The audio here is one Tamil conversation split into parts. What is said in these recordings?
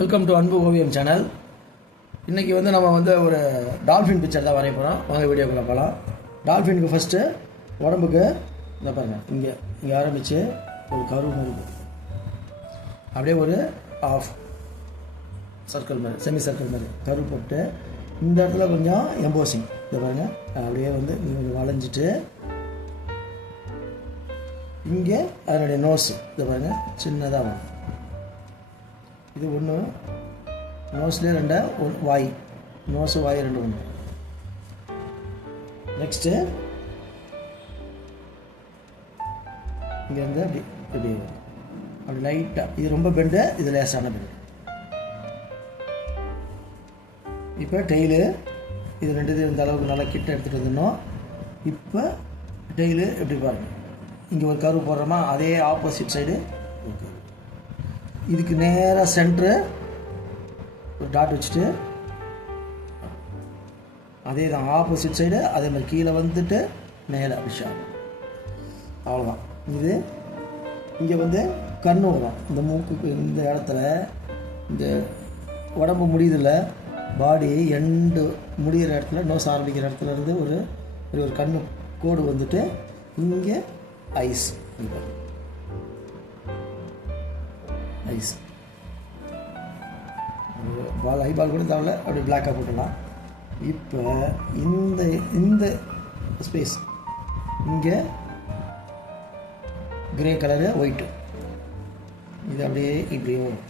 வெல்கம் டு அன்பு ஓவியம் சேனல். இன்றைக்கி நம்ம ஒரு டால்ஃபின் பிக்சர் தான் வரைய போகிறோம். வாங்க வீடியோக்குள்ளே போகலாம். டால்ஃபினுக்கு ஃபஸ்ட்டு உடம்புக்கு இந்த பாருங்கள், இங்கே ஆரம்பித்து ஒரு கரு மாதிரி அப்படியே ஒரு ஆஃப் சர்க்கிள் மாதிரி, செமி சர்க்கிள் மாதிரி கரு போட்டு இந்த இடத்துல கொஞ்சம் எம்போசிங் இந்த பாருங்கள், அப்படியே கொஞ்சம் வளைஞ்சிட்டு இங்கே அதனுடைய நோஸ் இதை பாருங்கள் சின்னதாக வரும். இது ஒன்று நோஸ்லேயே ரெண்டா வாய், நோஸு வாய் ரெண்டு ஒன்று. நெக்ஸ்ட்டு இங்கேருந்து அப்படி இப்படி அப்படி லைட்டாக, இது ரொம்ப பெண்டு, இது லேசான பெண்டு. இப்போ டெய்லு இது ரெண்டு இது இந்த அளவுக்கு நல்லா கிட்ட எடுத்துகிட்டு வந்துடணும். இப்போ டெய்லு எப்படி பாருங்கள், இங்கே ஒரு கரு போடுறோமா, அதே ஆப்போசிட் சைடு இதுக்கு நேராக சென்ட்ரு ஒரு டாட் வச்சுட்டு அதே தான் ஆப்போசிட் சைடு அதே மாதிரி கீழே வந்துட்டு மேலே அப்படி ஷார்ப். அவ்வளோதான். இது இங்கே கண்ணு வரும், இந்த மூக்குக்கு இந்த இடத்துல இந்த உடம்பு முடியுதில்ல, பாடி எண்டு முடிகிற இடத்துல, நோஸ் ஆரம்பிக்கிற இடத்துல இருந்து ஒரு கண்ணு கோடு வந்துட்டு இங்கே ஐஸ் ஐஸ் பால் ஐபால் கூட தேவையில்ல, அப்படி பிளாக்காக போட்டுடலாம். இப்போ இந்த ஸ்பேஸ் இங்கே கிரே கலரு ஒயிட்டு, இது அப்படியே இப்படியே வரும்.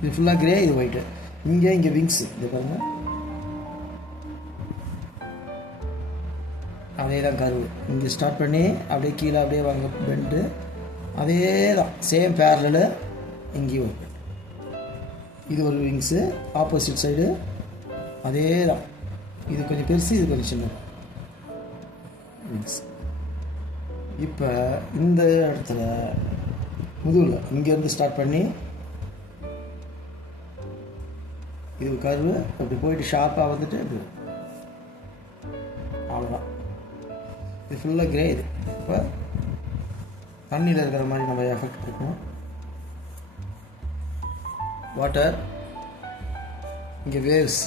இது ஃபுல்லாக கிரே, இது ஒயிட்டு. இங்கே விங்ஸு இது பாருங்கள், அதே தான் கருவு. இங்கே ஸ்டார்ட் பண்ணி அப்படியே கீழே அப்படியே வாங்க பெண்டு, அதே தான் சேம் பேரலு இங்கேயும் ஒரு. இது ஒரு விங்ஸு ஆப்போசிட் சைடு, அதே தான். இது கொஞ்சம் பெருசு, இது கொஞ்சம் சின்னது விங்ஸ். இப்போ இந்த இடத்துல முதுகில் இங்கேருந்து ஸ்டார்ட் பண்ணி இது கருவு அப்படி போயிட்டு ஷார்ப்பாக வந்துட்டு இப்படி, அவ்வளோதான். இது ஃபுல்லாக கிரே. இது இப்போ தண்ணியில் இருக்கிற மாதிரி நம்ம எஃபெக்ட் கொடுக்கணும். வாட்டர், இங்கே வேவ்ஸ்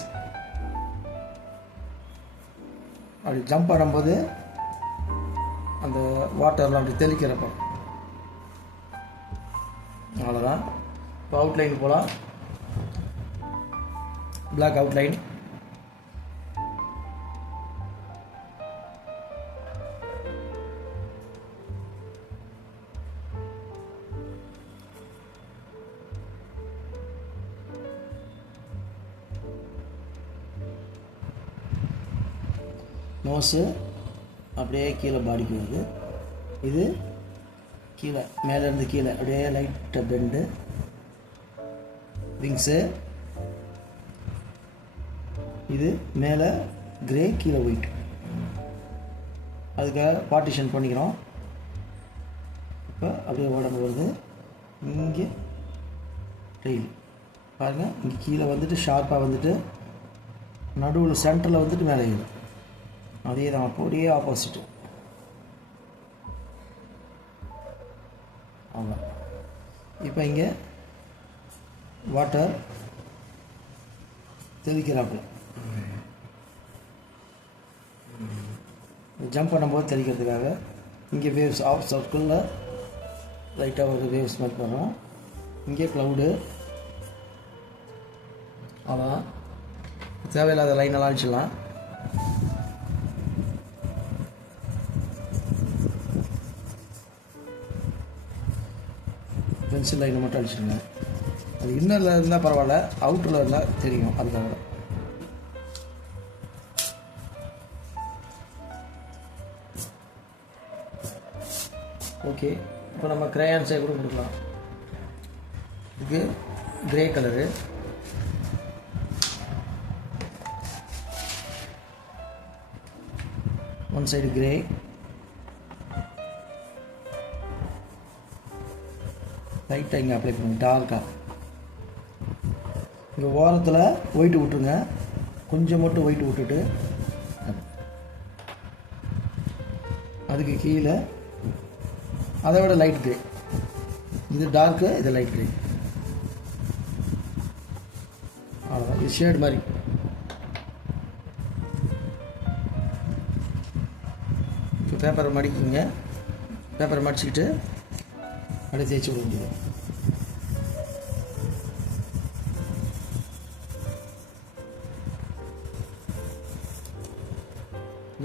அப்படி ஜம்ப் பண்ணும்போது அந்த வாட்டர்லாம் அப்படி தெளிக்கிறப்போ, அவ்வளோதான். இப்போ அவுட்லைன் போகலாம். பிளாக் அவுட்லைன், நோஸு அப்படியே கீழே பாடிக்கு வருது. இது கீழே மேலேருந்து கீழே அப்படியே லைட்டாக பெண்டு. விங்ஸு இது மேலே கிரே, கீழே ஒயிட். அதுக்காக பார்ட்டிஷன் பண்ணிக்கிறோம். இப்போ அப்படியே உடம்பு வருது. இங்கே டெய்லி பாருங்கள், இங்கே கீழே வந்துட்டு ஷார்ப்பாக வந்துட்டு நடுவில் சென்டரில் வந்துட்டு மேலே ஏறும். அதே தான் அப்படியே ஆப்போசிட்டு. அவ்வளோ. இப்போ இங்கே வாட்டர் தெளிக்கிறாப்புல, ஜம்ப் பண்ணும்போது தெளிக்கிறதுக்காக இங்கே வேவ்ஸ் ஆஃப் சர்க்கிளில் லைட்டாக ஒரு வேவ்ஸ் மாதிரி பண்ணுறோம். இங்கே க்ளவுடு, அதான் தேவையில்லாத லைனெல்லாம் அழிச்சிடலாம். பென்சில் லைனை மட்டும் அடிச்சிடுங்க. அது இன்னரில் இருந்தால் பரவாயில்ல, அவுட்டரில் இருந்தால் தெரியும். அதுக்காக ஓகே. இப்போ நம்ம கிரேயான்ஸை கூட கொடுக்கலாம். இது grey colour, one side grey, லைட்டாக இங்கே அப்ளை பண்ணுங்க டார்க்காக. இங்கே ஓரத்தில் ஒயிட்டு விட்டுருங்க, கொஞ்சம் மட்டும் ஒயிட்டு விட்டுட்டு அதுக்கு கீழே அதை விட லைட் கிரே, இது டார்க்கு, இது லைட் கிரே. அவ்வளோதான். இது ஷேட் மாதிரி. இப்போ பேப்பரை மடிக்கிங்க. பேப்பரை மடிச்சுக்கிட்டு அப்படியே தேய்ச்சி விட வேண்டியது.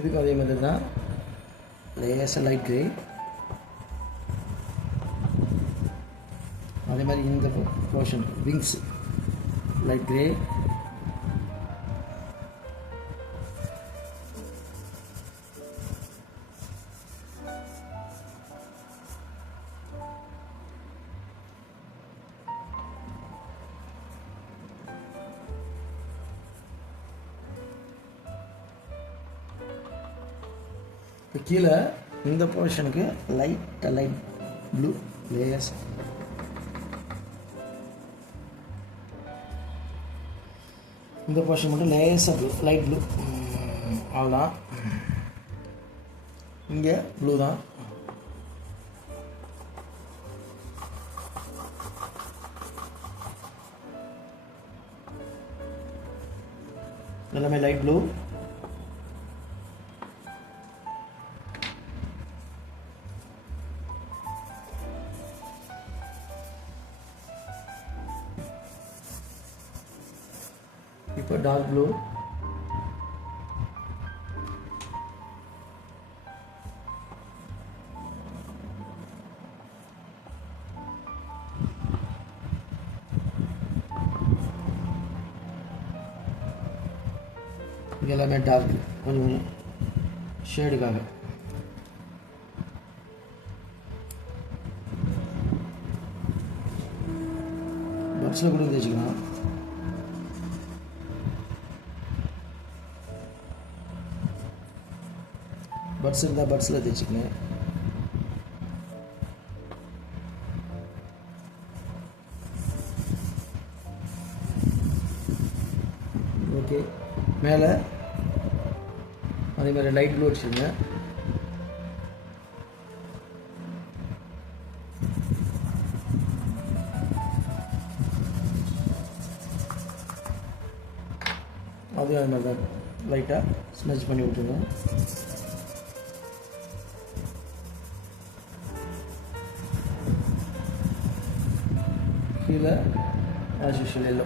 இதுக்கு அதே மாதிரி தான் லேசாக லைட் கிரே. அதே மாதிரி இந்த போர்ஷன் விங்ஸ் லைட் கிரே. இப்போ கீழே இந்த போர்ஷனுக்கு லைட் ப்ளூ லேயர்ஸ். இந்த போர்ஷன் மட்டும் லேயர்ஸாக ப்ளூ, லைட் ப்ளூ. அவ்வளோதான். இங்கே ப்ளூ தான். எல்லாமே லைட் ப்ளூ. இப்போ டார்க் ப்ளூ. இது எல்லாமே டார்க், கொஞ்சம் ஷேடுக்காக. பட்ஸில் கூட தேய்ச்சிக்கலாம். பட்ஸ் இருந்தால் பட்ஸில் தேய்ச்சிக்கங்க. ஓகே. மேலே அதே மாதிரி லைட் ப்ளூ வச்சுருங்க. அதுவும் அது மாதிரி தான் லைட்டாக ஸ்மெச் பண்ணி விட்டுருங்க. கீழே ஆஸ் யூஷுவல் எல்லோ.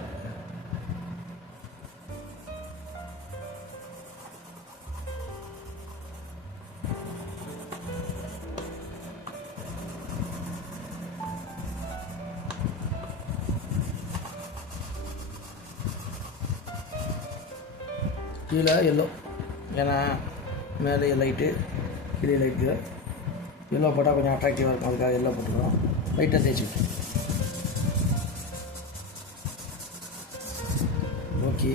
கீழே எல்லோ, ஏன்னா மேலே லைட்டு கீழே லைட்டு. எல்லோ போட்டால் கொஞ்சம் அட்ராக்டிவாக இருக்கும், அதுக்காக எல்லோ போட்டுருவோம். லைட்டாக தேய்ச்சி. ஓகே.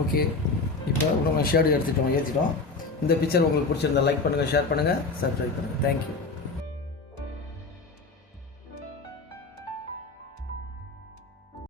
ஓகே. இப்போ நம்ம ஷேடு ஏற்றிட்டோம். இந்த பிக்சர் உங்களுக்கு பிடிச்சிருந்தா லைக் பண்ணுங்கள், ஷேர் பண்ணுங்கள், சப்ஸ்கிரைப் பண்ணுங்கள். தேங்க்யூ.